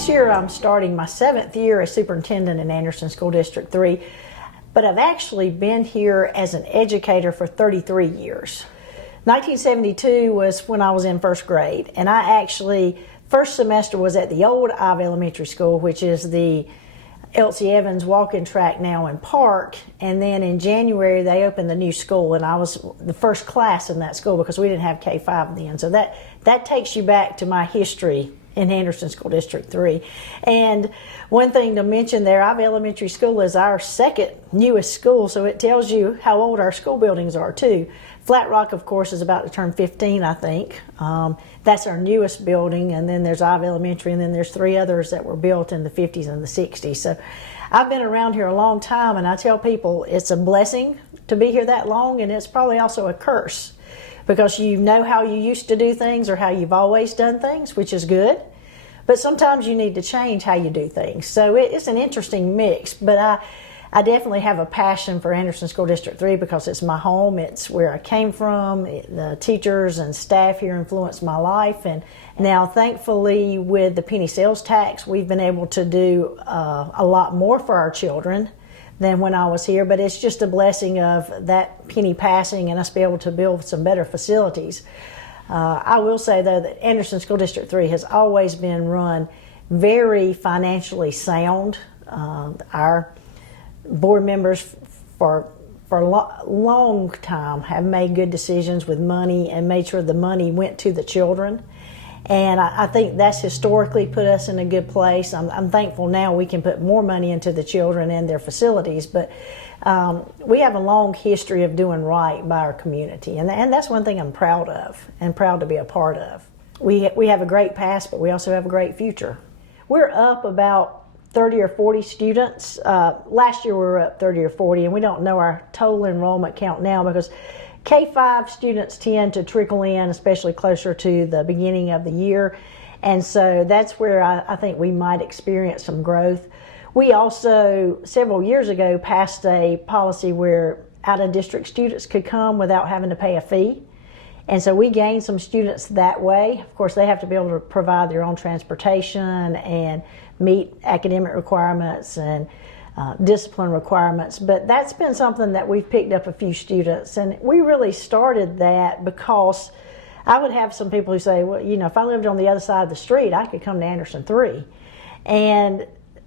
This year I'm starting my 7th year as superintendent in Anderson School District 3, but I've actually been here as an educator for 33 years. 1972 was when I was in first grade, and I actually, first semester was at the old Ivy Elementary School, which is the Elsie Evans walking track now in Park, and then in January they opened the new school, and I was the first class in that school because we didn't have K-5 then. So that takes you back to my history in Anderson School District 3. And one thing to mention there, Ivy Elementary School is our second newest school, so it tells you how old our school buildings are too. Flat Rock, of course, is about to turn 15, I think. That's our newest building, and then there's Ivy Elementary, and then there's 3 others that were built in the 50s and the 60s. So I've been around here a long time, and I tell people it's a blessing to be here that long, and it's probably also a curse, because you know how you used to do things or how you've always done things, which is good. But sometimes you need to change how you do things. So it's an interesting mix, but I definitely have a passion for Anderson School District 3 because it's my home, it's where I came from, the teachers and staff here influenced my life, and now thankfully with the penny sales tax we've been able to do a lot more for our children than when I was here, but it's just a blessing of that penny passing and us be able to build some better facilities. I will say though that Anderson School District 3 has always been run very financially sound. Our board members for a long time have made good decisions with money and made sure the money went to the children. And I think that's historically put us in a good place. I'm thankful now we can put more money into the children and their facilities, but we have a long history of doing right by our community, and that's one thing I'm proud of and proud to be a part of. We have a great past, but we also have a great future. We're up about 30 or 40 students. Last year we were up 30 or 40, and we don't know our total enrollment count now because K-5 students tend to trickle in, especially closer to the beginning of the year, and so that's where I think we might experience some growth. We also, several years ago, passed a policy where out-of-district students could come without having to pay a fee, and so we gained some students that way. Of course, they have to be able to provide their own transportation and meet academic requirements and discipline requirements, but that's been something that we've picked up a few students, and we really started that because I would have some people who say, well, you know, if I lived on the other side of the street, I could come to Anderson 3, and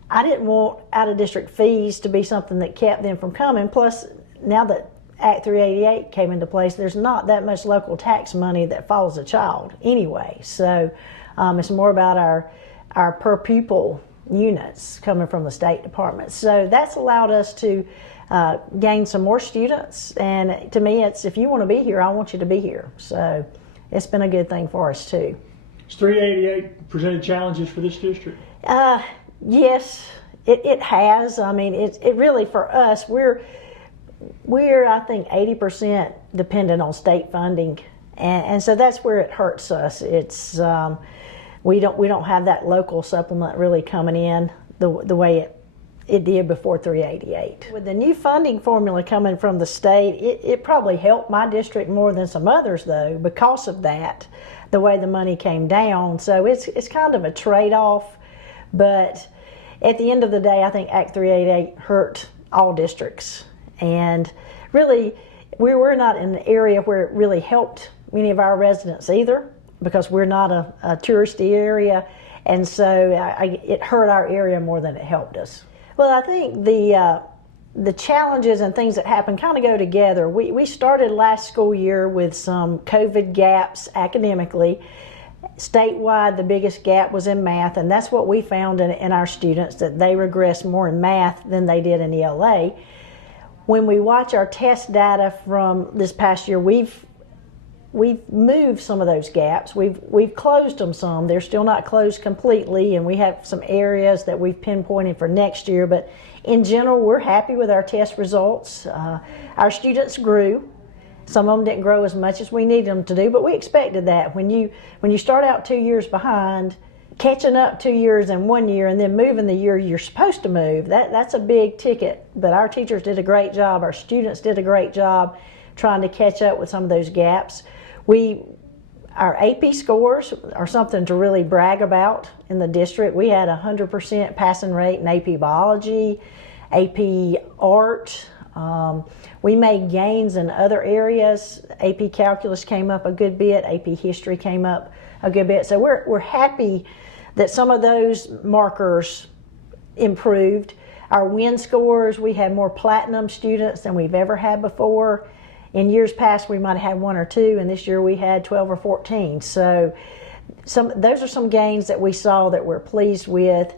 I didn't want out-of-district fees to be something that kept them from coming. Plus, now that Act 388 came into place, there's not that much local tax money that follows a child anyway, so it's more about our per pupil units coming from the State Department. So that's allowed us to gain some more students, and to me it's, if you want to be here, I want you to be here. So it's been a good thing for us too. Has 388 presented challenges for this district? Yes, it has. I mean, it really, for us, we're I think 80% dependent on state funding, and so that's where it hurts us. It's we don't have that local supplement really coming in the way it did before 388. With the new funding formula coming from the state, it probably helped my district more than some others though, because of that, the way the money came down. So it's kind of a trade-off, but at the end of the day, I think Act 388 hurt all districts, and really we're not in an area where it really helped many of our residents either, because we're not a touristy area, and so it hurt our area more than it helped us. Well, I think the challenges and things that happen kind of go together. We started last school year with some COVID gaps academically. Statewide, the biggest gap was in math, and that's what we found in our students, that they regressed more in math than they did in ELA. When we watch our test data from this past year, we've moved some of those gaps. We've closed them some. They're still not closed completely, and we have some areas that we've pinpointed for next year, but in general, we're happy with our test results. Our students grew. Some of them didn't grow as much as we needed them to do, but we expected that. When you start out 2 years behind, catching up 2 years in 1 year and then moving the year you're supposed to move, that's a big ticket. But our teachers did a great job. Our students did a great job trying to catch up with some of those gaps. Our AP scores are something to really brag about in the district. We had 100% passing rate in AP biology, AP art. We made gains in other areas. AP calculus came up a good bit. AP history came up a good bit. So we're happy that some of those markers improved. Our win scores, we had more platinum students than we've ever had before. In years past, we might have had 1 or 2, and this year we had 12 or 14. So those are some gains that we saw that we're pleased with.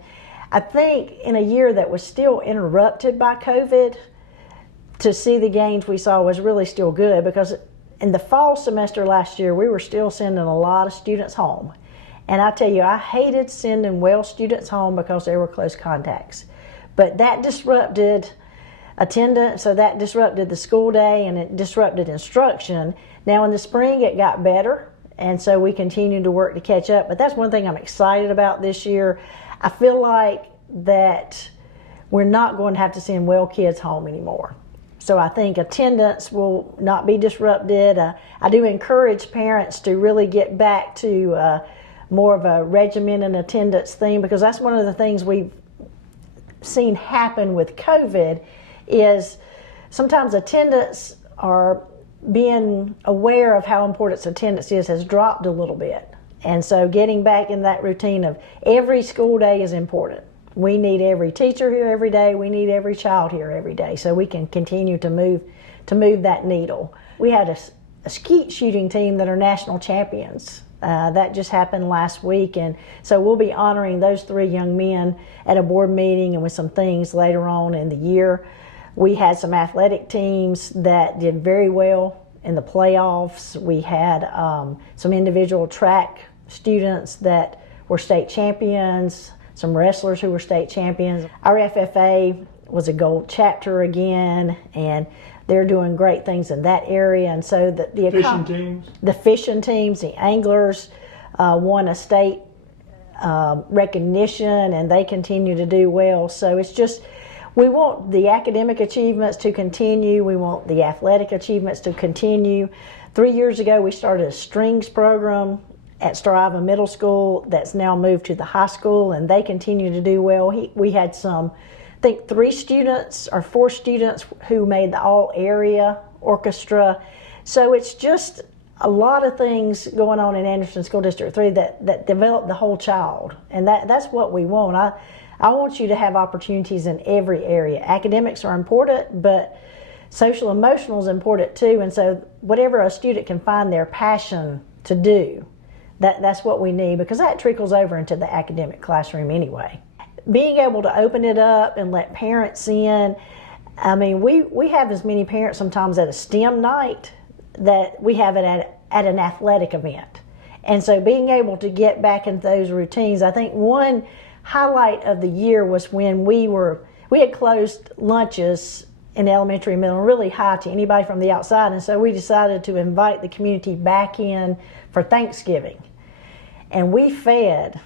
I think in a year that was still interrupted by COVID, to see the gains we saw was really still good, because in the fall semester last year, we were still sending a lot of students home. And I tell you, I hated sending well students home because they were close contacts. But that disrupted attendance, so that disrupted the school day and it disrupted instruction. Now in the spring it got better, and so we continue to work to catch up. But that's one thing I'm excited about this year. I feel like that we're not going to have to send well kids home anymore. So I think attendance will not be disrupted. I do encourage parents to really get back to more of a regimented attendance theme, because that's one of the things we've seen happen with COVID is sometimes attendance, or being aware of how important attendance is, has dropped a little bit. And so getting back in that routine of every school day is important. We need every teacher here every day. We need every child here every day, so we can continue to move that needle. We had a skeet shooting team that are national champions. That just happened last week, and so we'll be honoring those 3 young men at a board meeting and with some things later on in the year. We had some athletic teams that did very well in the playoffs. We had some individual track students that were state champions, some wrestlers who were state champions. Our FFA was a gold chapter again, and they're doing great things in that area. And so the Fishing teams? The fishing teams, the anglers won a state recognition, and they continue to do well. So it's just, we want the academic achievements to continue. We want the athletic achievements to continue. 3 years ago, we started a strings program at Star Middle School that's now moved to the high school, and they continue to do well. We had some, I think 3 students or 4 students who made the all-area orchestra. So it's just a lot of things going on in Anderson School District 3 that develop the whole child, and that's what we want. I want you to have opportunities in every area. Academics are important, but social emotional is important too, and so whatever a student can find their passion to do, that's what we need, because that trickles over into the academic classroom anyway. Being able to open it up and let parents in, I mean, we have as many parents sometimes at a STEM night that we have it at an athletic event. And so being able to get back into those routines, I think one highlight of the year was when we had closed lunches in elementary and middle really high to anybody from the outside, and so we decided to invite the community back in for Thanksgiving. And we fed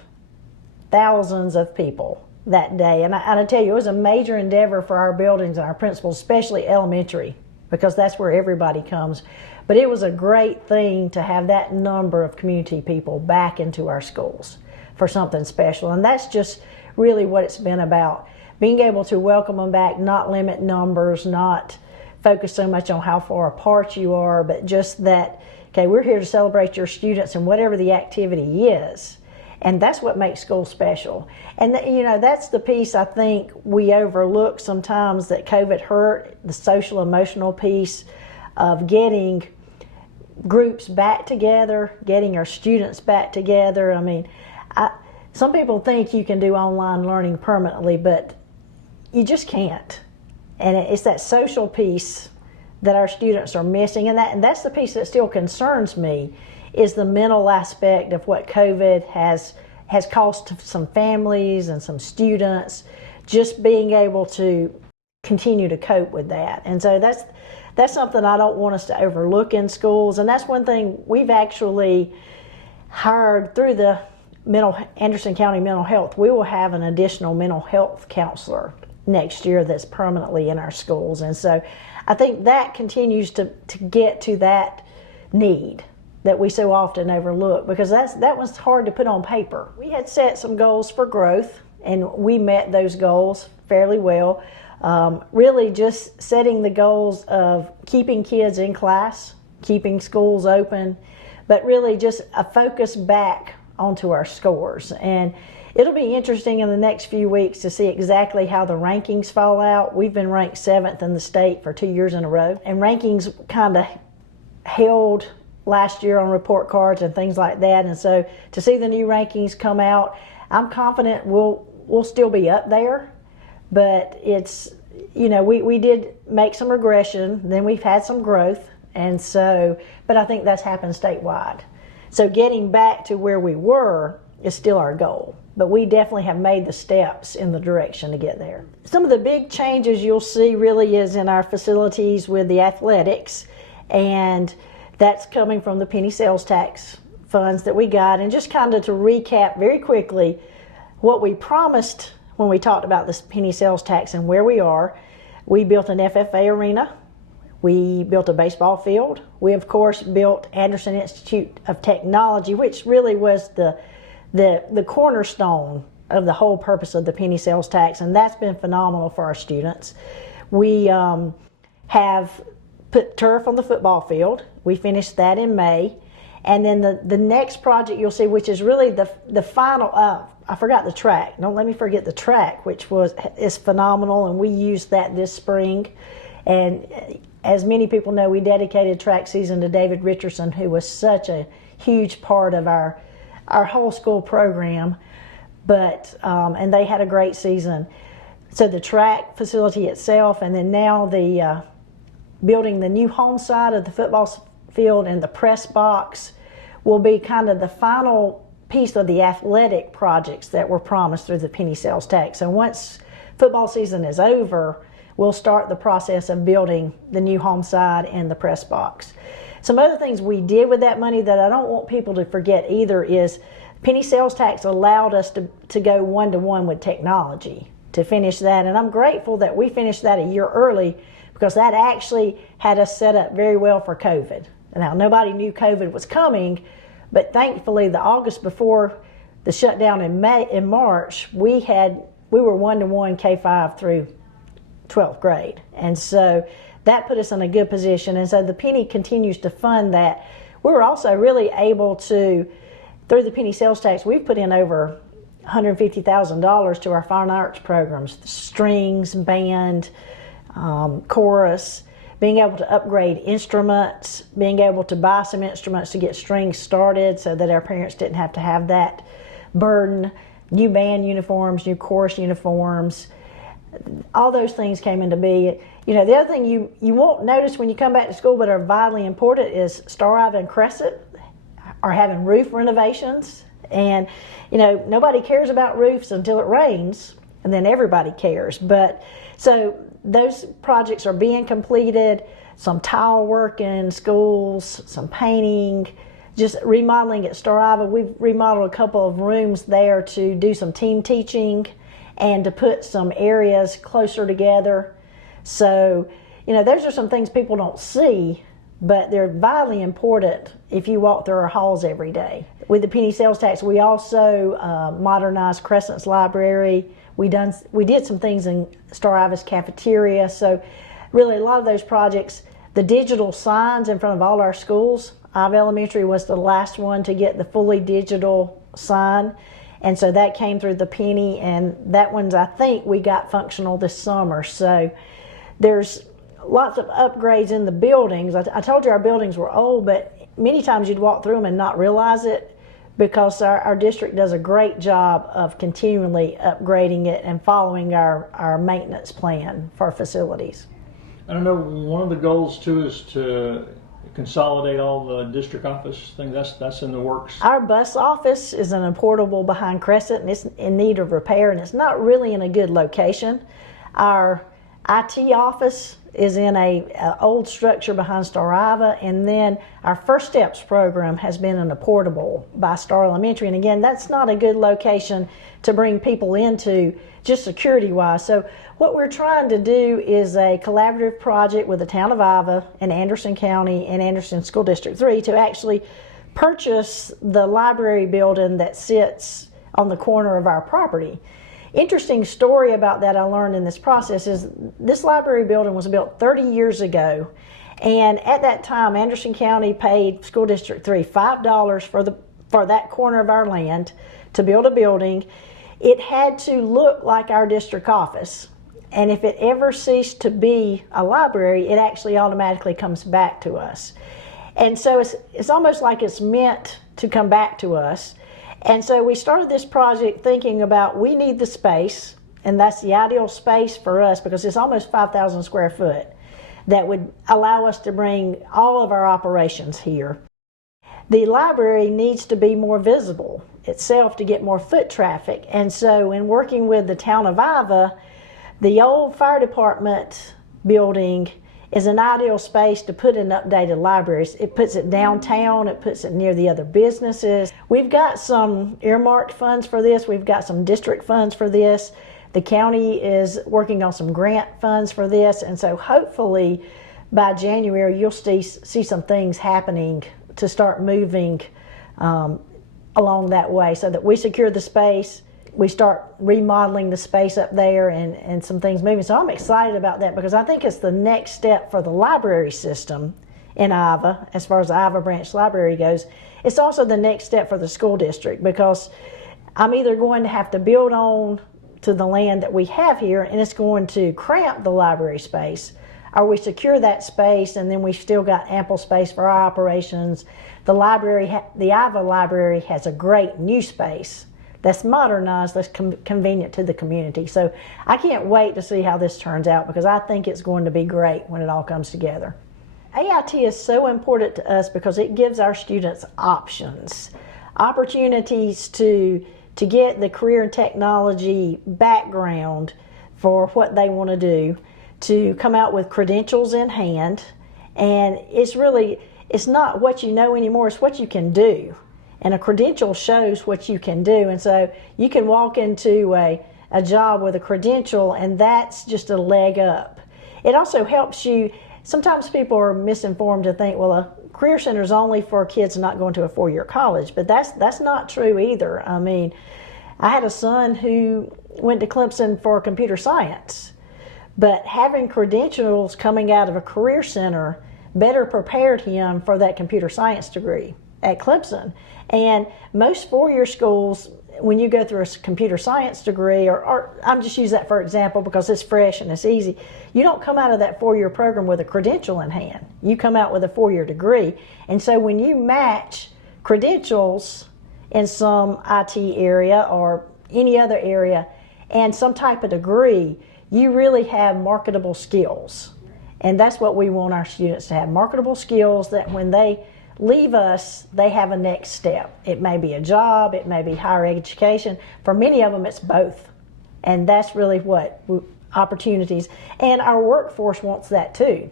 thousands of people that day, and I tell you, it was a major endeavor for our buildings and our principals, especially elementary, because that's where everybody comes. But it was a great thing to have that number of community people back into our schools for something special, and that's just really what it's been about. Being able to welcome them back, not limit numbers, not focus so much on how far apart you are, but just that, okay, we're here to celebrate your students and whatever the activity is. And that's what makes school special. And that's the piece I think we overlook sometimes that COVID hurt, the social emotional piece of getting groups back together, getting our students back together. I mean, some people think you can do online learning permanently, but you just can't. And it's that social piece that our students are missing, and that's the piece that still concerns me, is the mental aspect of what COVID has cost some families and some students, just being able to continue to cope with that. And so that's something I don't want us to overlook in schools, and that's one thing we've actually hired through the Anderson County Mental Health. We will have an additional mental health counselor next year that's permanently in our schools, and so I think that continues to get to that need that we so often overlook, because that was hard to put on paper. We had set some goals for growth, and we met those goals fairly well. Really just setting the goals of keeping kids in class, keeping schools open, but really just a focus back onto our scores. And it'll be interesting in the next few weeks to see exactly how the rankings fall out. We've been ranked 7th in the state for 2 years in a row, and rankings kind of held last year on report cards and things like that. And so to see the new rankings come out, I'm confident we'll still be up there, but it's, we did make some regression, then we've had some growth, and so, but I think that's happened statewide. So getting back to where we were is still our goal, but we definitely have made the steps in the direction to get there. Some of the big changes you'll see really is in our facilities with the athletics, and that's coming from the penny sales tax funds that we got. And just kind of to recap very quickly what we promised when we talked about this penny sales tax and where we are. We built an FFA arena. We built a baseball field. We, of course, built Anderson Institute of Technology, which really was the cornerstone of the whole purpose of the penny sales tax, and that's been phenomenal for our students. We have put turf on the football field. We finished that in May. And then the next project you'll see, which is really the final, I forgot the track. Don't let me forget the track, which is phenomenal, and we used that this spring. And as many people know, we dedicated track season to David Richardson, who was such a huge part of our whole school program. But and they had a great season. So the track facility itself, and then now the building the new home side of the football field and the press box will be kind of the final piece of the athletic projects that were promised through the penny sales tax. So once football season is over, we'll start the process of building the new home side and the press box. Some other things we did with that money that I don't want people to forget either is penny sales tax allowed us to go one-to-one with technology to finish that. And I'm grateful that we finished that a year early, because that actually had us set up very well for COVID. Now, nobody knew COVID was coming, but thankfully the August before the shutdown in March, we were one-to-one K-5 through 12th grade. And so that put us in a good position. And so the penny continues to fund that. We were also really able to, through the penny sales tax, we've put in over $150,000 to our fine arts programs, strings, band, chorus, being able to upgrade instruments, being able to buy some instruments to get strings started so that our parents didn't have to have that burden, new band uniforms, new chorus uniforms. All those things came into being. The other thing you won't notice when you come back to school but are vitally important is Star Ivy and Crescent are having roof renovations. And, nobody cares about roofs until it rains, and then everybody cares. But so those projects are being completed, some tile work in schools, some painting, just remodeling at Star Ivy. We've remodeled a couple of rooms there to do some team teaching and to put some areas closer together. So, those are some things people don't see, but they're vitally important if you walk through our halls every day. With the penny sales tax, we also modernized Crescent's library. We did some things in Star Ivy's cafeteria. So really a lot of those projects, the digital signs in front of all our schools, Ivy Elementary was the last one to get the fully digital sign. And so that came through the penny, and that one's, I think, we got functional this summer. So there's lots of upgrades in the buildings. I told you our buildings were old, but many times you'd walk through them and not realize it, because our district does a great job of continually upgrading it and following our maintenance plan for facilities. I don't know, one of the goals too is to consolidate all the district office things. That's in the works. Our bus office is in a portable behind Crescent, and it's in need of repair, and it's not really in a good location. Our IT office is in a old structure behind Star Ivy, and then our First Steps program has been in a portable by Star Elementary. And again, that's not a good location to bring people into just security-wise. So what we're trying to do is a collaborative project with the town of Iva and Anderson County and Anderson School District 3 to actually purchase the library building that sits on the corner of our property. Interesting story about that I learned in this process is this library building was built 30 years ago, and at that time Anderson County paid School District 3 $5 for that corner of our land to build a building. It had to look like our district office, and if it ever ceased to be a library, it actually automatically comes back to us. And so it's almost like it's meant to come back to us. And so we started this project thinking about we need the space, and that's the ideal space for us because it's almost 5,000 square foot that would allow us to bring all of our operations here. The library needs to be more visible itself to get more foot traffic. And so in working with the town of Iva, the old fire department building is an ideal space to put in updated libraries. It puts it downtown, it puts it near the other businesses. We've got some earmarked funds for this, we've got some district funds for this. The county is working on some grant funds for this, and so hopefully by January you'll see some things happening to start moving along that way so that we secure the space, we start remodeling the space up there and some things moving. So I'm excited about that because I think it's the next step for the library system in Iva, as far as the Iva Branch Library goes. It's also the next step for the school district because I'm either going to have to build on to the land that we have here and it's going to cramp the library space, or we secure that space and then we've still got ample space for our operations. The library, the Iva Library has a great new space that's modernized, that's convenient to the community. So I can't wait to see how this turns out because I think it's going to be great when it all comes together. AIT is so important to us because it gives our students options, opportunities to get the career and technology background for what they want to do, to come out with credentials in hand. And it's not what you know anymore, it's what you can do. And a credential shows what you can do. And so you can walk into a job with a credential and that's just a leg up. It also helps you, sometimes people are misinformed to think, well, a career center is only for kids not going to a four-year college, but that's not true either. I mean, I had a son who went to Clemson for computer science, but having credentials coming out of a career center better prepared him for that computer science degree at Clemson. And most four-year schools, when you go through a computer science degree, or I'm just use that for example because it's fresh and it's easy, you don't come out of that four-year program with a credential in hand. You come out with a four-year degree. And so when you match credentials in some IT area or any other area and some type of degree, you really have marketable skills. And that's what we want our students to have, marketable skills that when they leave us, they have a next step. It may be a job, it may be higher education. For many of them, it's both. And that's really what opportunities, and our workforce wants that too,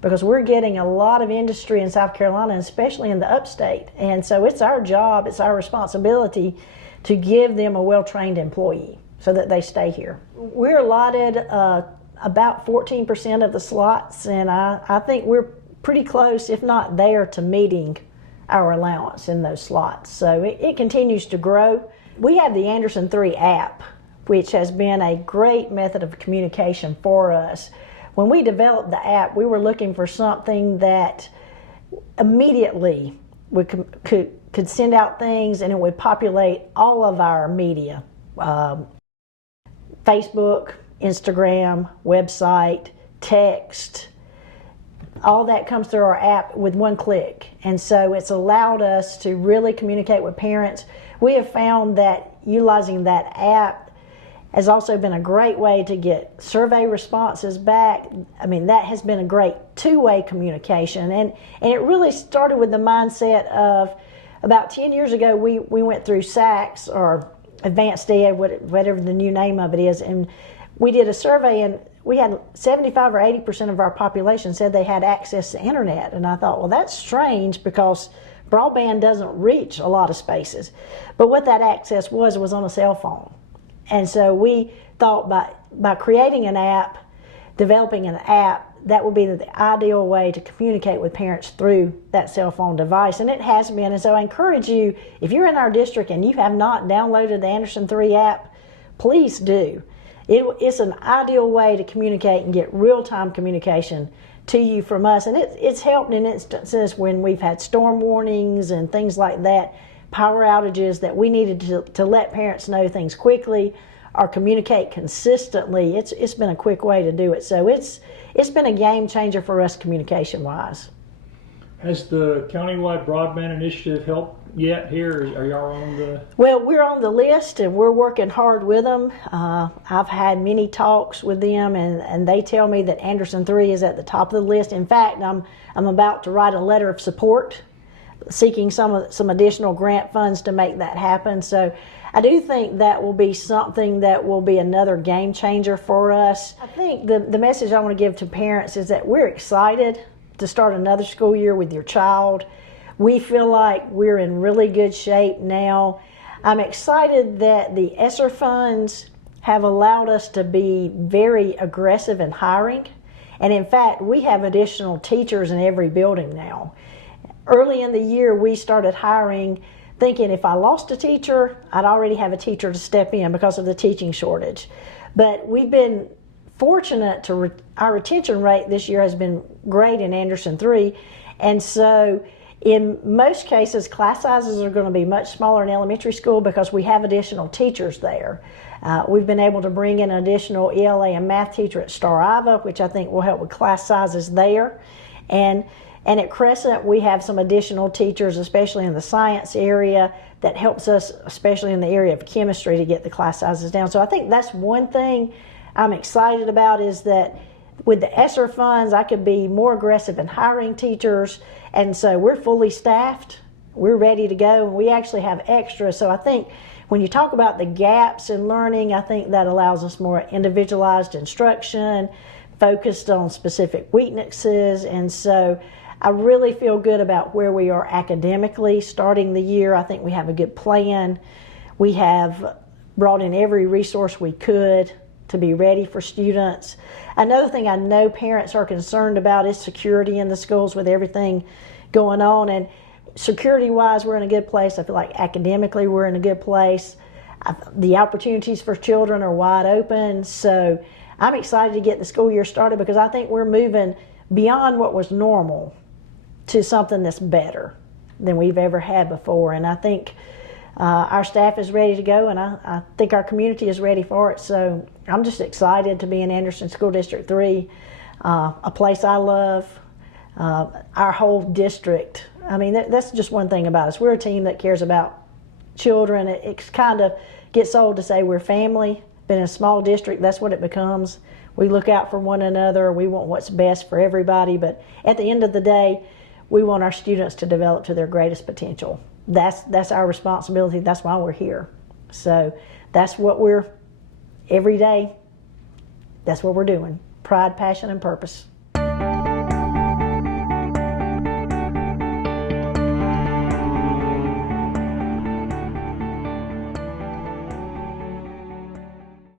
because we're getting a lot of industry in South Carolina, especially in the upstate. And so it's our job, it's our responsibility to give them a well-trained employee so that they stay here. We're allotted about 14% of the slots, and I think we're pretty close, if not there, to meeting our allowance in those slots. So it continues to grow. We have the Anderson 3 app, which has been a great method of communication for us. When we developed the app, we were looking for something that immediately we could send out things and it would populate all of our media. Facebook, Instagram, website, text, all that comes through our app with one click. And so it's allowed us to really communicate with parents. We have found that utilizing that app has also been a great way to get survey responses back. I mean, that has been a great two-way communication. And it really started with the mindset of about 10 years ago, we went through SACS or Advanced Ed, whatever the new name of it is, and we did a survey and we had 75 or 80% of our population said they had access to internet. And I thought, well, that's strange because broadband doesn't reach a lot of spaces. But what that access was on a cell phone. And so we thought by creating an app, developing an app, that would be the ideal way to communicate with parents through that cell phone device. And it has been. And so I encourage you, if you're in our district and you have not downloaded the Anderson 3 app, please do. It's an ideal way to communicate and get real-time communication to you from us. And it's helped in instances when we've had storm warnings and things like that, power outages, that we needed to let parents know things quickly or communicate consistently. It's been a quick way to do it. So it's been a game changer for us communication-wise. Has the countywide broadband initiative helped yet here? Are y'all on the... Well, we're on the list and we're working hard with them. I've had many talks with them, and they tell me that Anderson 3 is at the top of the list. In fact, I'm about to write a letter of support seeking some additional grant funds to make that happen. So I do think that will be something that will be another game changer for us. I think the message I want to give to parents is that we're excited to start another school year with your child. We feel like we're in really good shape now. I'm excited that the ESSER funds have allowed us to be very aggressive in hiring. And in fact, we have additional teachers in every building now. Early in the year, we started hiring thinking if I lost a teacher, I'd already have a teacher to step in because of the teaching shortage. But we've been fortunate to our retention rate this year has been great in Anderson 3. And so in most cases, class sizes are going to be much smaller in elementary school because we have additional teachers there. We've been able to bring in an additional ELA and math teacher at Star Iva, which I think will help with class sizes there. And at Crescent, we have some additional teachers, especially in the science area, that helps us, especially in the area of chemistry, to get the class sizes down. So I think that's one thing I'm excited about, is that with the ESSER funds, I could be more aggressive in hiring teachers. And so we're fully staffed. We're ready to go. And we actually have extra. So I think when you talk about the gaps in learning, I think that allows us more individualized instruction, focused on specific weaknesses. And so I really feel good about where we are academically starting the year. I think we have a good plan. We have brought in every resource we could to be ready for students. Another thing I know parents are concerned about is security in the schools with everything going on. And security-wise, we're in a good place. I feel like academically we're in a good place. The opportunities for children are wide open. So I'm excited to get the school year started because I think we're moving beyond what was normal to something that's better than we've ever had before. And I think our staff is ready to go, and I think our community is ready for it. So I'm just excited to be in Anderson School District 3, a place I love, our whole district. I mean, that's just one thing about us. We're a team that cares about children. It kind of gets old to say we're family, but in a small district, that's what it becomes. We look out for one another. We want what's best for everybody. But at the end of the day, we want our students to develop to their greatest potential. That's our responsibility. That's why we're here. So that's what we're, every day, that's what we're doing. Pride, passion, and purpose.